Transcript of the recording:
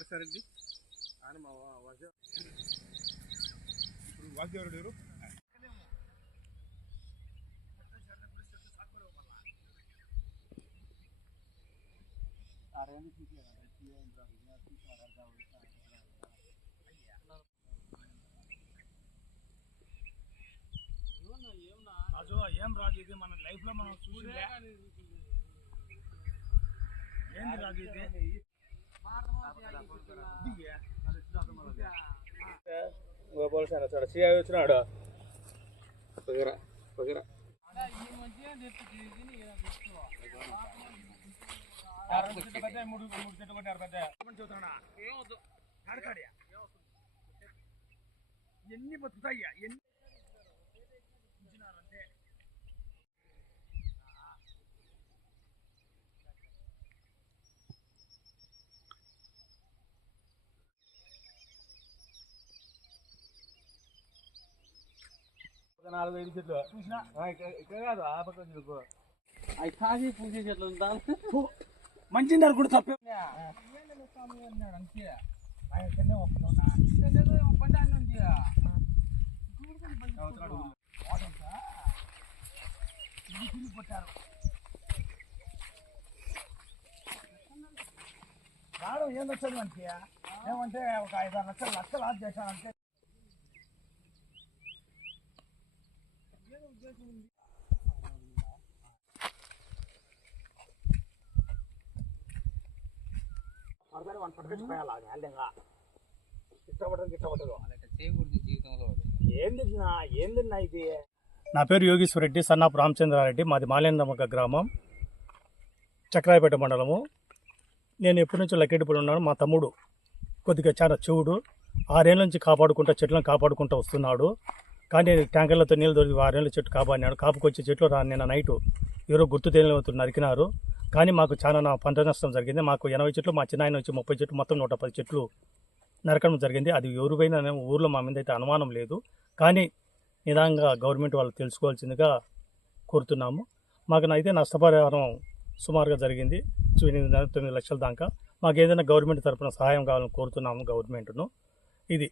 కృష్ణారెడ్డి ఆయన మా వాజ ఇప్పుడు వాద్యవరుడు ఎవరు? రాజు ఏం రాజు ఇది? మన లైఫ్లో మనం చూసిందే. ఏంది రాజు ఇది వచ్చినాడు పగిరా పగిరా ఆరు చెట్లు పెద్ద మూడు మూడు చెట్లు కొట్టారు పెద్ద ఏమని చెబుతున్నా నడకాడియా ఎన్ని బతుకుతాయ్యా ఎన్ని నాలుగు ఐదు చెట్లు ఇక్కడ కాదు ఆ పక్క చెట్లు అవి కాసి పూజ చెట్లు ఉంటాను మంచి అనుకుంటే తప్పే ఏం వచ్చాడు మనకి ఏమంటే ఒక ఐదారు లక్షలు లక్షలు ఆఫ్ చేశానంటే మరదాన్ని నా ఏంది నా ఇది నా పేరు యోగేశ్వర రెడ్డి సన్నాపు రామచంద్రారెడ్డి మాది మాలేంద్రమగ్గ గ్రామం చక్రాయపేట మండలము. నేను ఎప్పటి నుంచో లక్కెడిపడి ఉన్నాను. మా తమ్ముడు కొద్దిగా చాలా చెవుడు ఆరేళ్ళ నుంచి కాపాడుకుంటా చెట్లను కాపాడుకుంటూ వస్తున్నాడు. కానీ ట్యాంకర్లతో నీళ్ళు దొరికి ఆరేళ్ళ చెట్టు కాపాడినాడు కాపుకొచ్చే చెట్లు రా నిన్న నైటు ఎవరో గుర్తు తెలియని నరికినారు. కానీ మాకు చాలా నా పంట నష్టం జరిగింది. మాకు ఎనభై చెట్లు మా చిన్న వచ్చి ముప్పై చెట్లు మొత్తం నూట పది చెట్లు నరకడం జరిగింది. అది ఎవరిపైన ఊర్లో మా మీద అయితే అనుమానం లేదు. కానీ నిదానంగా గవర్నమెంట్ వాళ్ళు తెలుసుకోవాల్సిందిగా కోరుతున్నాము. మాకు అయితే నష్టపరిహారం సుమారుగా జరిగింది. ఎనిమిది తొమ్మిది లక్షల దాకా. మాకు ఏదైనా గవర్నమెంట్ తరపున సహాయం కావాలని కోరుతున్నాము గవర్నమెంట్ను. ఇది.